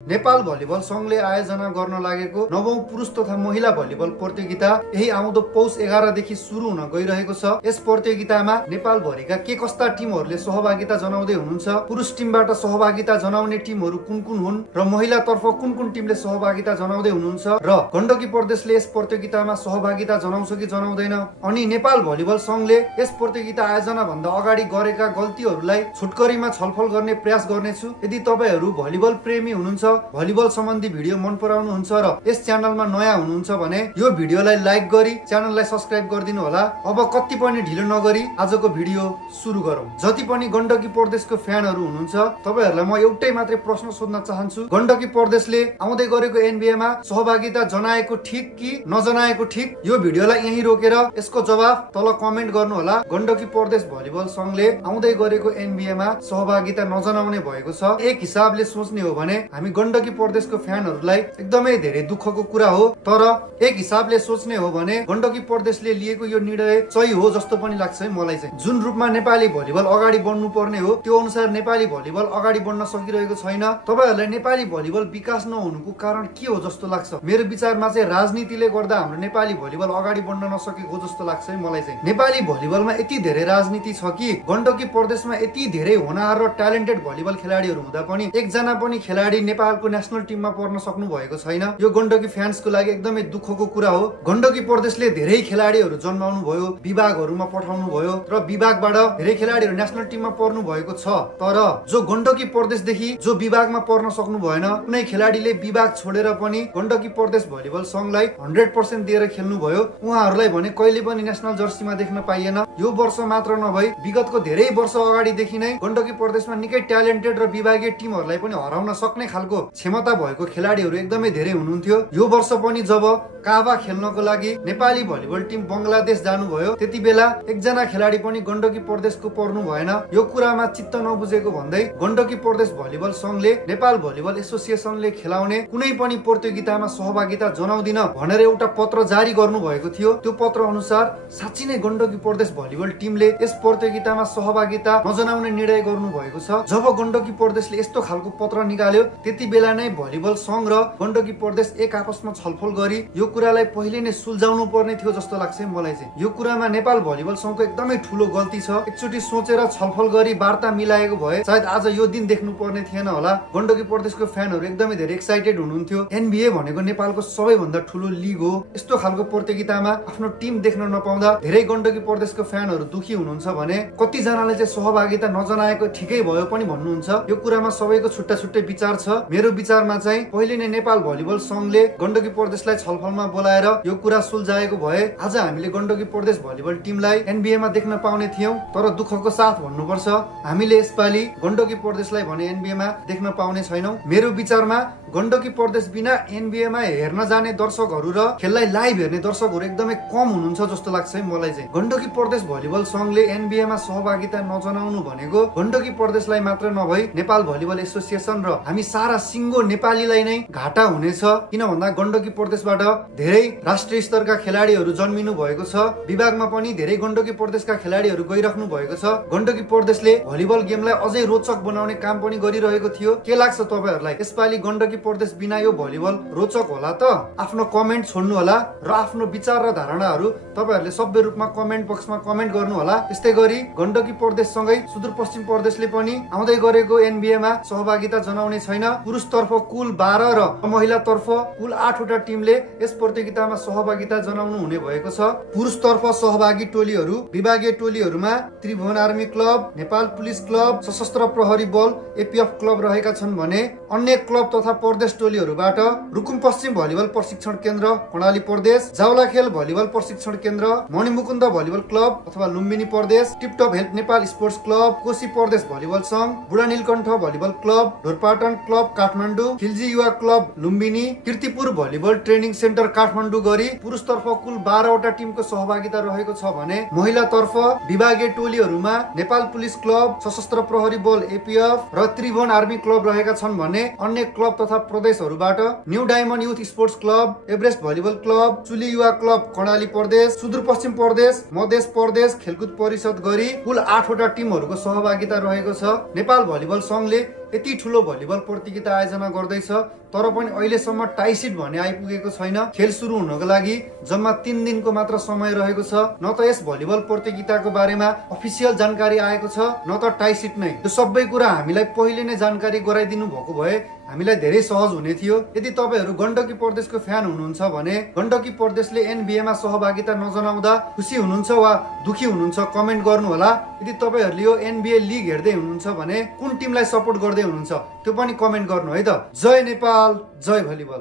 Nepal volleyball संघले आयोजना गर्न लागेको 9औं पुरुष तथा महिला भलिबल प्रतियोगिता यही आउँदो पौष 11 देखि सुरु हुन गइरहेको छ। यस प्रतियोगितामा नेपाल भरिका के कस्ता टिमहरूले सहभागिता जनाउँदै हुनुहुन्छ, पुरुष टिमबाट सहभागिता जनाउने टिमहरू कुन कुन हुन् र महिला तर्फ कुन कुन टिमले सहभागिता जनाउँदै हुनुहुन्छ र गण्डकी प्रदेशले यस प्रतियोगितामा सहभागिता जनाउँछ कि जनाउँदैन, अनि नेपाल भलिबल संघले यस प्रतियोगिता आयोजना भन्दा अगाडि गरेका गल्तीहरूलाई छुटकरीमा छलफल गर्ने प्रयास गर्नेछु। यदि तपाईहरू भलिबल प्रेमी हुनुहुन्छ, भलिबल सम्बन्धी भिडियो मन पराउनुहुन्छ र यस च्यानलमा नयाँ हुनुहुन्छ भने यो भिडियोलाई लाइक गरी च्यानललाई सब्स्क्राइब गरिदिनु होला। अब कति पनि ढिलो नगरी आजको भिडियो सुरु गरौँ। जति पनि गण्डकी प्रदेशको फ्यानहरू हुनुहुन्छ तपाईहरूलाई म एउटै मात्रै प्रश्न सोध्न चाहन्छु, गण्डकी प्रदेशले आउँदै गरेको एनबिएमा सहभागिता जनाएको ठिक कि नजनाएको ठिक? यो भिडियोलाई यही रोकेर यसको जवाफ तल कमेन्ट गर्नु होला। गण्डकी प्रदेश भलिबल संघले आउँदै गरेको एनबिएमा सहभागिता नजनाउने भएको छ। एक हिसाबले सोच्ने हो भने हामी गण्डकी प्रदेशको फ्यानहरूलाई एकदमै धेरै दुःखको कुरा हो, तर एक हिसाबले सोच्ने हो भने गण्डकी प्रदेशले लिएको यो निर्णय सही हो जस्तो पनि लाग्छ है मलाई चाहिँ। जुन रूपमा नेपाली भलिबल अगाडि बढ्नु पर्ने हो त्यो अनुसार नेपाली भलिबल अगाडि बढ्न सकिरहेको छैन। तपाईहरूलाई नेपाली भलिबल विकास नहुनुको कारण के हो जस्तो लाग्छ? मेरो विचारमा चाहिँ राजनीतिले गर्दा हाम्रो नेपाली भलिबल अगाडि बढ्न नसकेको जस्तो लाग्छ है मलाई चाहिँ। नेपाली भलिबलमा यति धेरै राजनीति छ कि गण्डकी प्रदेशमा यति धेरै होनहार र ट्यालेन्टेड भलिबल खेलाडीहरू हुँदा पनि एकजना पनि खेलाडी नेपालको नेशनल टिममा पर्न सक्नु भएको छैन। यो गण्डकी फ्यान्सको लागि एकदमै दुःखको कुरा हो। गण्डकी प्रदेशले धेरै खेलाडीहरू जन्माउनु भयो, विभागहरूमा पठाउनु भयो र विभागबाट धेरै खेलाडीहरू नेशनल टिममा पर्नु भएको छ, तर जो गण्डकी प्रदेशदेखि जो विभागमा पर्न सक्नु भएन, कुनै खेलाडीले विभाग छोडेर पनि गण्डकी प्रदेश भलिबल संघलाई 100% दिएर खेल्नु भयो, उहाँहरूलाई भने कहिले पनि नेशनल जर्सीमा देख्न पाइएन। यो वर्ष मात्र नभई विगतको धेरै वर्ष अगाडिदेखि नै गण्डकी प्रदेशमा निकै ट्यालेन्टेड र विभागीय टिमहरूलाई पनि हराउन सक्ने खालको क्षमता भएको खेलाडीहरू एकदमै धेरै हुनुहुन्थ्यो। यो वर्ष पनि जब काभा खेल्नको लागि नेपाली भलिबल टिम बङ्गलादेश जानुभयो त्यति बेला एकजना खेलाडी पनि गण्डकी प्रदेशको पर्नु भएन। यो कुरामा चित्त नबुझेको भन्दै गण्डकी प्रदेश भलिबल संघले नेपाल भलिबल एसोसिएसनले खेलाउने कुनै पनि प्रतियोगितामा सहभागिता जनाउँदिन भनेर एउटा पत्र जारी गर्नु भएको थियो। त्यो पत्र अनुसार साँच्चै नै गण्डकी प्रदेश भलिबल टिमले यस प्रतियोगितामा सहभागिता नजनाउने निर्णय गर्नु भएको छ। जब गण्डकी प्रदेशले यस्तो खालको पत्र निकाल्यो त्यति बेला नै भलिबल संघ र गण्डकी प्रदेश एक आपसमा छलफल गरी यो कुरालाई पहिले नै सुल्झाउनु पर्ने थियो जस्तो लाग्छ मलाई चाहिँ। यो कुरामा नेपाल भलिबल संघको एकदमै ठुलो गल्ती छ। एकचोटि सोचेर छलफल गरी वार्ता मिलाएको भए सायद आज यो दिन देख्नु पर्ने थिएन होला। गण्डकी प्रदेशको फ्यानहरू एकदमै धेरै एक्साइटेड हुनुहुन्थ्यो। एनबिए भनेको नेपालको सबैभन्दा ठुलो लिग हो। यस्तो खालको प्रतियोगितामा आफ्नो टिम देख्न नपाउँदा धेरै गण्डकी प्रदेशको फ्यानहरू दुखी हुनुहुन्छ भने कतिजनाले चाहिँ सहभागिता नजनाएको ठिकै भयो पनि भन्नुहुन्छ। यो कुरामा सबैको छुट्टा छुट्टै विचार छ। मेरो विचारमा चाहिँ पहिले नै नेपाल भलिबल संघले गण्डकी प्रदेशलाई छलफलमा बोलाएर यो कुरा सुल्झाएको भए आज हामीले गण्डकी प्रदेश भलिबल टिमलाई एनबिएमा देख्न पाउने थियौं। तर दुःखको साथ भन्नुपर्छ हामीले यसपालि गण्डकी प्रदेशलाई भने एनबिएमा देख्न पाउने छैनौं। मेरो विचारमा गण्डकी प्रदेश बिना एनबिएमा हेर्न जाने दर्शकहरू र खेललाई लाइभ हेर्ने दर्शकहरू एकदमै कम हुनुहुन्छ जस्तो लाग्छ है मलाई चाहिँ। गण्डकी प्रदेश भलिबल संघले एनबिएमा सहभागिता नजनाउनु भनेको गण्डकी प्रदेशलाई मात्र नभई नेपाल भलिबल एसोसिएसन र हामी सारा सिङ्गो नेपालीलाई नै घाटा हुनेछ। किन भन्दा गण्डकी प्रदेशबाट धेरै राष्ट्रिय स्तरका खेलाडीहरू जन्मिनु भएको छ, विभागमा पनि धेरै गण्डकी प्रदेशका खेलाडीहरू गइराख्नु भएको छ। गण्डकी प्रदेशले भलिबल गेमलाई अझै रोचक बनाउने काम पनि गरिरहेको थियो। के लाग्छ तपाईहरूलाई यसपालि गण्डकी प्रदेश बिना यो भलिबल रोचक होला त? आफ्नो कमेन्ट छोड्नु होला र आफ्नो विचार र धारणाहरू तपाईहरूले सभ्य रूपमा कमेन्ट बक्समा कमेन्ट गर्नु होला। त्यस्तै गरी गण्डकी प्रदेशसँगै सुदूरपश्चिम प्रदेशले पनि आउँदै गरेको एनबिएमा सहभागिता जनाउने छैन। पुरुषतर्फ कुल 12 र महिलातर्फ कुल 8 वटा टिमले यस प्रतियोगितामा सहभागिता जनाउनु हुने भएको छ। पुरुषतर्फ सहभागी टोलीहरू विभागीय टोलीहरूमा Tribhuvan army club, Nepal police club, सशस्त्र प्रहरी बल एपीएफ क्लब रहेका छन् भने अन्य क्लब तथा प्रदेश टोलीहरूबाट रुकुम पश्चिम भलिबल प्रशिक्षण केन्द्र कर्णाली प्रदेश, जावलाखेल भलिबल प्रशिक्षण केन्द्र, मणिमुकुन्द भलिबल क्लब अथवा लुम्बिनी प्रदेश, Tiptop health Nepal sports club, Koshi प्रदेश भलिबल संघ, Budhanilkantha volleyball club, Dhorpatan club Kathmandu, Khilji युवा club Lumbini, Kirtipur volleyball training centre Kathmandu गरी पुरुषतर्फ कुल 12 वटा टिमको सहभागिता रहेको छ भने महिलातर्फ विभागीय टोलीहरूमा नेपाल पुलिस क्लब, सशस्त्र प्रहरी बल एपीएफ र त्रिभुवन आर्मी क्लब रहेका छन् भने अन्य क्लब तथा प्रदेशहरूबाट new diamond youth sports club, Everest volleyball club, Chuli युवा क्लब कर्णाली प्रदेश, सुदूरपश्चिम प्रदेश, मध्य प्रदेश खेलकुद परिषद गरी कुल 8 वटा टिमहरूको सहभागिता रहेको छ। नेपाल भलिबल संघले यति ठुलो भलिबल प्रतियोगिता आयोजना गर्दैछ तर पनि अहिलेसम्म टाइसिट भन्ने आइपुगेको छैन। खेल सुरु हुनको लागि जम्मा 3 दिनको मात्र समय रहेको छ। न त यस भलिबल प्रतियोगिताको बारेमा अफिसियल जानकारी आएको छ न त टाइसिट नै। यो सबै कुरा हामीलाई पहिले नै जानकारी गराइदिनु भएको भए हामीलाई धेरै सहज हुने थियो। यदि तपाईहरू गण्डकी प्रदेशको फ्यान हुनुहुन्छ भने गण्डकी प्रदेशले एनबिएमा सहभागिता नजनाउँदा खुसी हुनुहुन्छ वा दुखी हुनुहुन्छ कमेन्ट गर्नु होला। यदि तपाईहरूले यो एनबिए लिग हेर्दै हुनुहुन्छ भने कुन टिमलाई सपोर्ट गर्दै हुनुहुन्छ त्यो पनि कमेन्ट गर्नु है त। जय नेपाल, जय भलिबल।